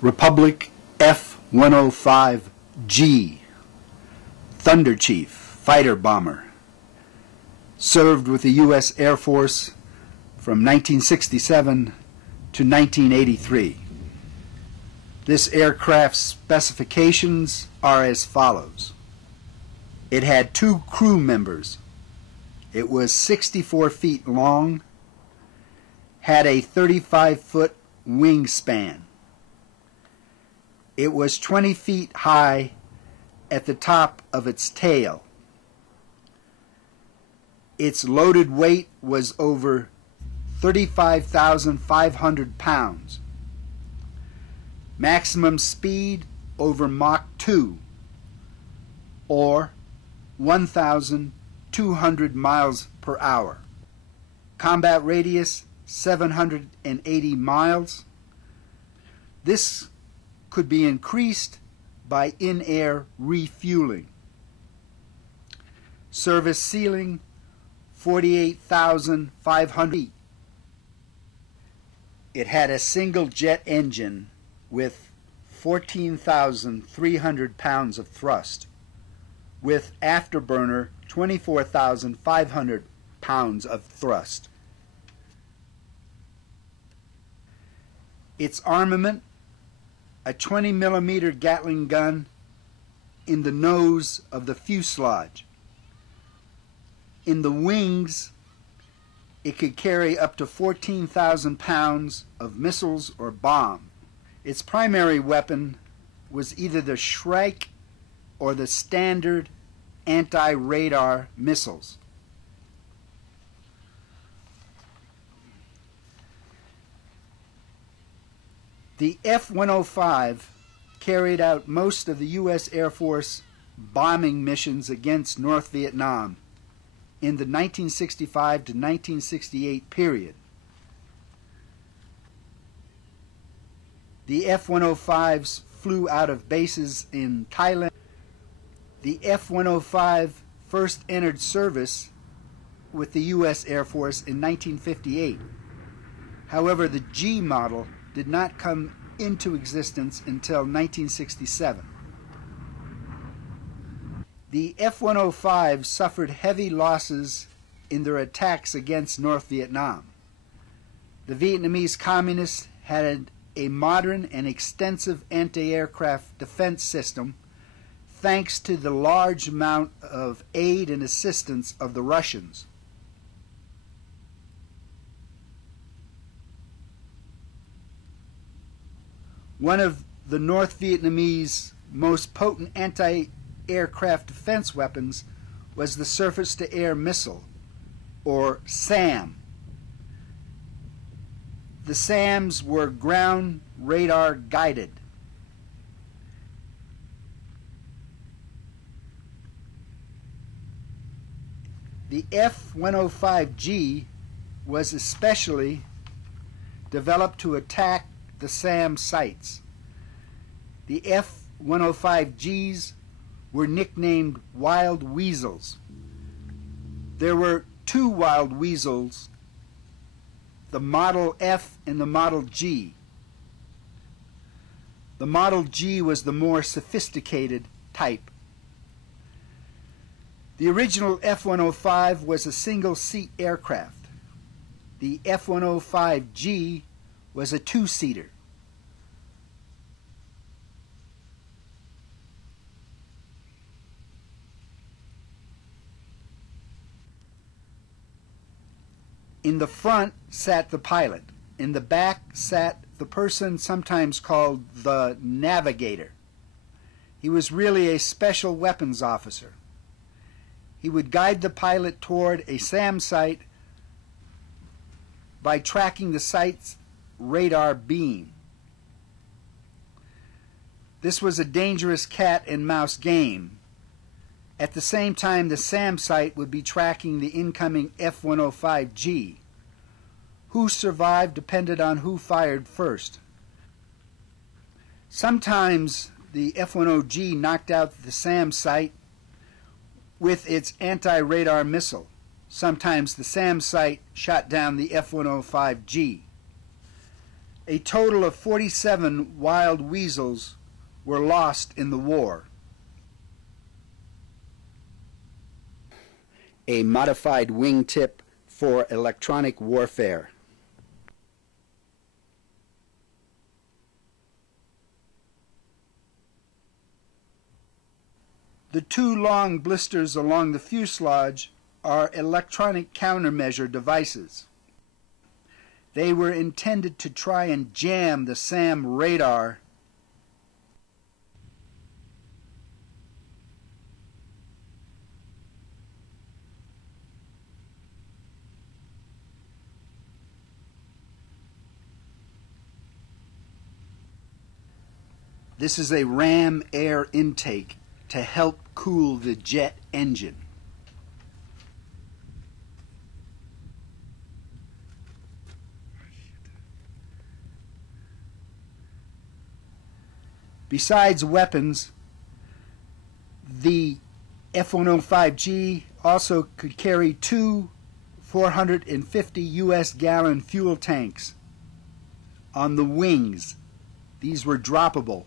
Republic F-105G, Thunderchief fighter bomber. Served with the U.S. Air Force from 1967 to 1983. This aircraft's specifications are as follows. It had 2 crew members. It was 64 feet long, had a 35-foot wingspan. It was 20 feet high at the top of its tail. Its loaded weight was over 35,500 pounds. Maximum speed over Mach 2, or 1,200 miles per hour. Combat radius 780 miles. This could be increased by in-air refueling. Service ceiling 48,500 feet. It had a single jet engine with 14,300 pounds of thrust, with afterburner 24,500 pounds of thrust. Its armament: a 20-millimeter Gatling gun in the nose of the fuselage. In the wings, it could carry up to 14,000 pounds of missiles or bomb. Its primary weapon was either the Shrike or the standard anti-radar missiles. The F-105 carried out most of the U.S. Air Force bombing missions against North Vietnam in the 1965 to 1968 period. The F-105s flew out of bases in Thailand. The F-105 first entered service with the U.S. Air Force in 1958. However, the G model did not come into existence until 1967. The F-105 suffered heavy losses in their attacks against North Vietnam. The Vietnamese communists had a modern and extensive anti-aircraft defense system thanks to the large amount of aid and assistance of the Russians. One of the North Vietnamese most potent anti-aircraft defense weapons was the surface-to-air missile, or SAM. The SAMs were ground radar guided. The F-105G was especially developed to attack the SAM sites. The F-105Gs were nicknamed Wild Weasels. There were 2 Wild Weasels, the Model F and the Model G. The Model G was the more sophisticated type. The original F-105 was a single-seat aircraft. The F-105G was a 2-seater. In the front sat the pilot. In the back sat the person sometimes called the navigator. He was really a special weapons officer. He would guide the pilot toward a SAM site by tracking the site's radar beam. This was a dangerous cat and mouse game. At the same time, the SAM site would be tracking the incoming F-105G. Who survived depended on who fired first. Sometimes the F-10G knocked out the SAM site with its anti-radar missile. Sometimes the SAM site shot down the F-105G. A total of 47 wild weasels were lost in the war. A modified wingtip for electronic warfare. The two long blisters along the fuselage are electronic countermeasure devices. They were intended to try and jam the SAM radar This is a ram air intake to help cool the jet engine. Besides weapons, the F-105G also could carry two 450 U.S. gallon fuel tanks on the wings. These were droppable.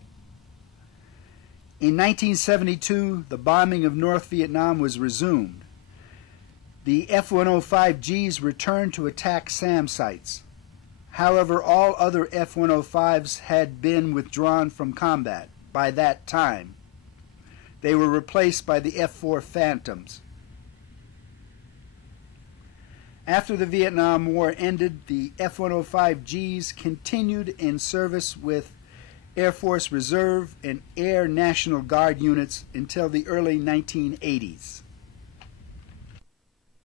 In 1972, the bombing of North Vietnam was resumed. The F-105Gs returned to attack SAM sites. However, all other F-105s had been withdrawn from combat by that time. They were replaced by the F-4 Phantoms. After the Vietnam War ended, the F-105Gs continued in service with Air Force Reserve and Air National Guard units until the early 1980s.